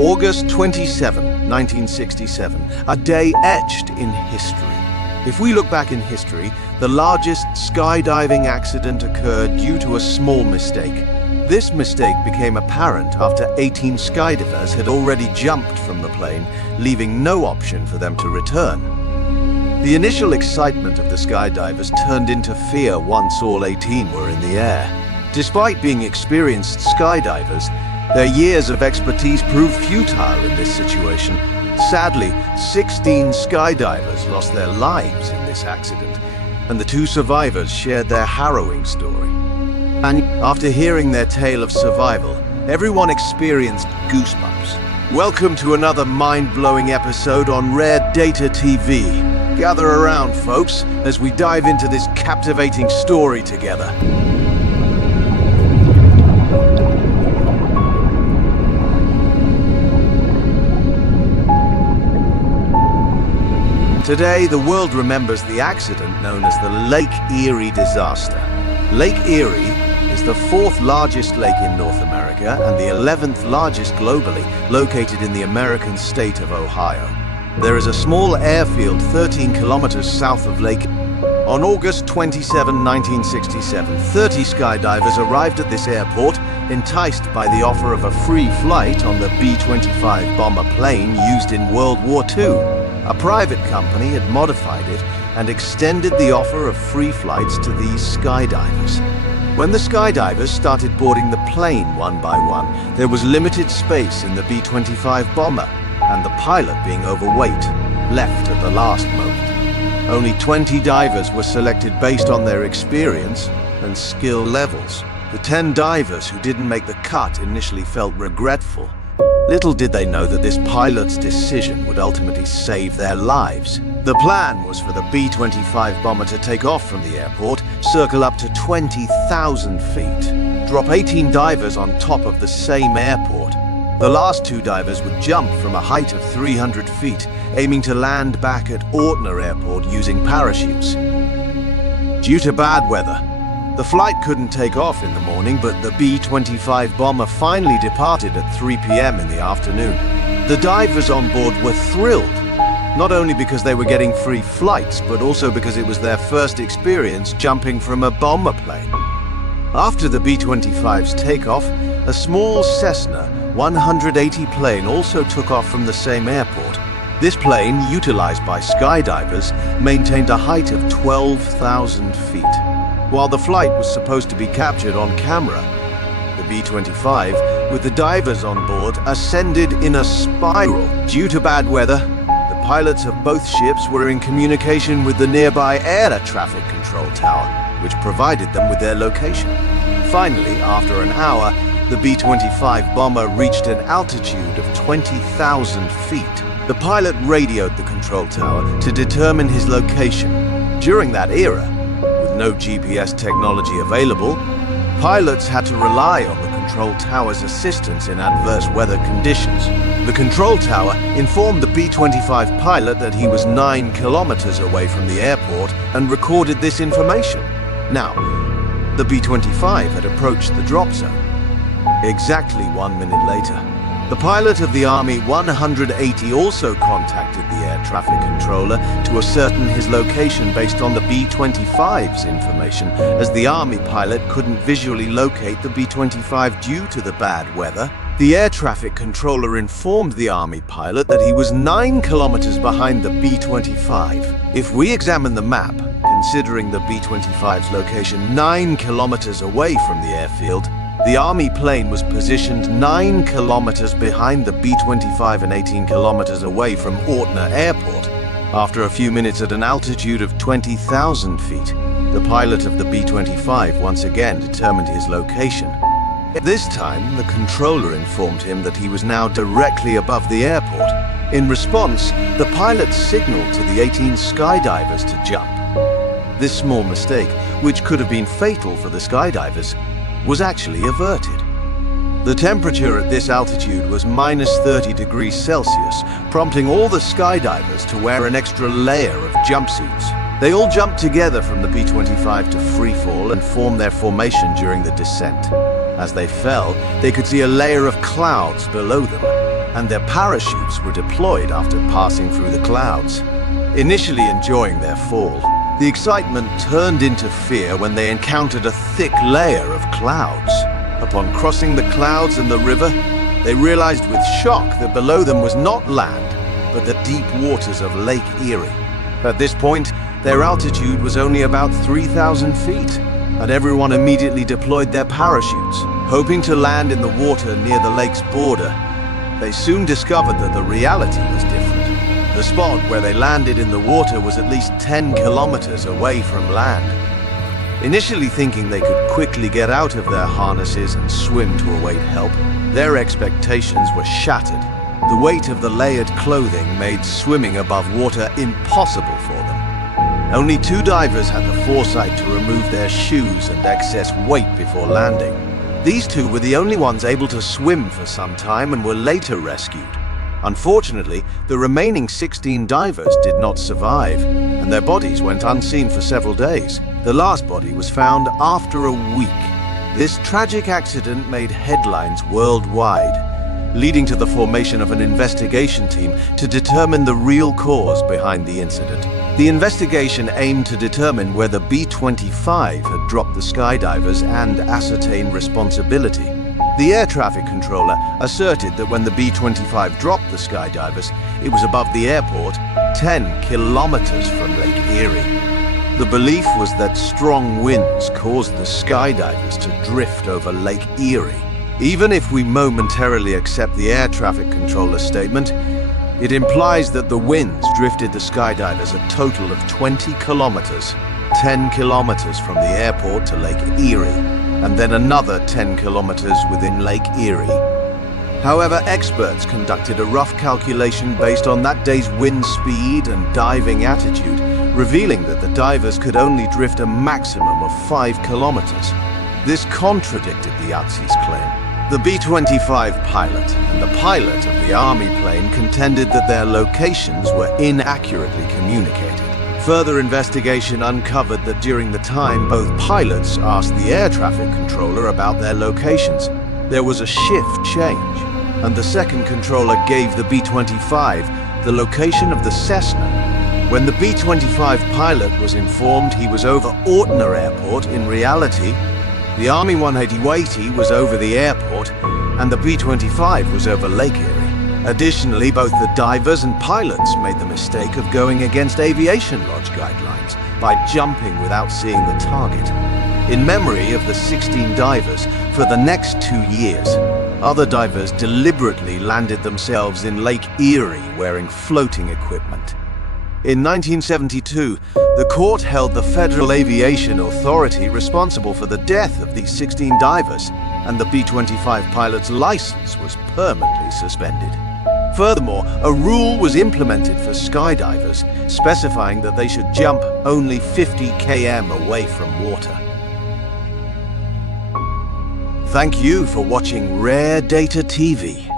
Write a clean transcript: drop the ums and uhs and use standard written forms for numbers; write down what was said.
August 27, 1967, a day etched in history. If we look back in history, the largest skydiving accident occurred due to a small mistake. This mistake became apparent after 18 skydivers had already jumped from the plane, leaving no option for them to return. The initial excitement of the skydivers turned into fear once all 18 were in the air. Despite being experienced skydivers, their years of expertise proved futile in this situation. Sadly, 16 skydivers lost their lives in this accident, and the 2 survivors shared their harrowing story. And after hearing their tale of survival, everyone experienced goosebumps. Welcome to another mind-blowing episode on Rare Data TV. Gather around, folks, as we dive into this captivating story together. Today, the world remembers the accident known as the Lake Erie Disaster. Lake Erie is the 4th largest lake in North America and the 11th largest globally, located in the American state of Ohio. There is a small airfield 13 kilometers south of Lake. On August 27, 1967, 30 skydivers arrived at this airport, enticed by the offer of a free flight on the B-25 bomber plane used in World War II. A private company had modified it and extended the offer of free flights to these skydivers. When the skydivers started boarding the plane one by one, there was limited space in the B-25 bomber, and the pilot, being overweight, left at the last moment. Only 20 divers were selected based on their experience and skill levels. The 10 divers who didn't make the cut initially felt regretful. Little did they know that this pilot's decision would ultimately save their lives. The plan was for the B-25 bomber to take off from the airport, circle up to 20,000 feet, drop 18 divers on top of the same airport. The last 2 divers would jump from a height of 300 feet, aiming to land back at Ortner Airport using parachutes. Due to bad weather, the flight couldn't take off in the morning, but the B-25 bomber finally departed at 3 p.m. in the afternoon. The divers on board were thrilled, not only because they were getting free flights, but also because it was their first experience jumping from a bomber plane. After the B-25's takeoff, a small Cessna 180 plane also took off from the same airport. This plane, utilized by skydivers, maintained a height of 12,000 feet. While the flight was supposed to be captured on camera, the B-25, with the divers on board, ascended in a spiral. Due to bad weather, the pilots of both ships were in communication with the nearby air traffic control tower, which provided them with their location. Finally, after an hour, the B-25 bomber reached an altitude of 20,000 feet. The pilot radioed the control tower to determine his location. During that era, no GPS technology available, pilots had to rely on the control tower's assistance in adverse weather conditions. The control tower informed the B-25 pilot that he was 9 kilometers away from the airport and recorded this information. Now, the B-25 had approached the drop zone. Exactly 1 minute later, the pilot of the Army 180 also contacted the air traffic controller to ascertain his location based on the B-25's information, as the Army pilot couldn't visually locate the B-25 due to the bad weather. The air traffic controller informed the Army pilot that he was 9 kilometers behind the B-25. If we examine the map, considering the B-25's location 9 kilometers away from the airfield, the Army plane was positioned 9 kilometers behind the B-25 and 18 kilometers away from Ortner Airport. After a few minutes at an altitude of 20,000 feet, the pilot of the B-25 once again determined his location. This time, the controller informed him that he was now directly above the airport. In response, the pilot signaled to the 18 skydivers to jump. This small mistake, which could have been fatal for the skydivers, was actually averted. The temperature at this altitude was minus 30 degrees Celsius, prompting all the skydivers to wear an extra layer of jumpsuits. They all jumped together from the B-25 to freefall and formed their formation during the descent. As they fell, they could see a layer of clouds below them. and their parachutes were deployed after passing through the clouds. Initially enjoying their fall, the excitement turned into fear when they encountered a thick layer of clouds. Upon crossing the clouds and the river, they realized with shock that below them was not land, but the deep waters of Lake Erie. At this point, their altitude was only about 3,000 feet, and everyone immediately deployed their parachutes, hoping to land in the water near the lake's border. They soon discovered that the reality was different. The spot where they landed in the water was at least 10 kilometers away from land. Initially thinking they could quickly get out of their harnesses and swim to await help, their expectations were shattered. The weight of the layered clothing made swimming above water impossible for them. Only 2 divers had the foresight to remove their shoes and excess weight before landing. These 2 were the only ones able to swim for some time and were later rescued. Unfortunately, the remaining 16 divers did not survive, and their bodies went unseen for several days. The last body was found after a week. This tragic accident made headlines worldwide, leading to the formation of an investigation team to determine the real cause behind the incident. The investigation aimed to determine whether B-25 had dropped the skydivers and ascertain responsibility. The air traffic controller asserted that when the B-25 dropped the skydivers, it was above the airport, 10 kilometers from Lake Erie. The belief was that strong winds caused the skydivers to drift over Lake Erie. Even if we momentarily accept the air traffic controller's statement, it implies that the winds drifted the skydivers a total of 20 kilometers, 10 kilometers from the airport to Lake Erie, and then another 10 kilometers within Lake Erie. However, experts conducted a rough calculation based on that day's wind speed and diving attitude, revealing that the divers could only drift a maximum of 5 kilometers. This contradicted the Aussies' claim. The B-25 pilot and the pilot of the Army plane contended that their locations were inaccurately communicated. Further investigation uncovered that during the time both pilots asked the air traffic controller about their locations, there was a shift change, and the second controller gave the B-25 the location of the Cessna. When the B-25 pilot was informed he was over Ortner Airport, in reality, the Army 180 was over the airport, and the B-25 was over Lake Erie. Additionally, both the divers and pilots made the mistake of going against aviation lodge guidelines by jumping without seeing the target. In memory of the 16 divers, for the next 2 years, other divers deliberately landed themselves in Lake Erie wearing floating equipment. In 1972, the court held the Federal Aviation Authority responsible for the death of these 16 divers, and the B-25 pilot's license was permanently suspended. Furthermore, a rule was implemented for skydivers, specifying that they should jump only 50 km away from water. Thank you for watching Rare Data TV.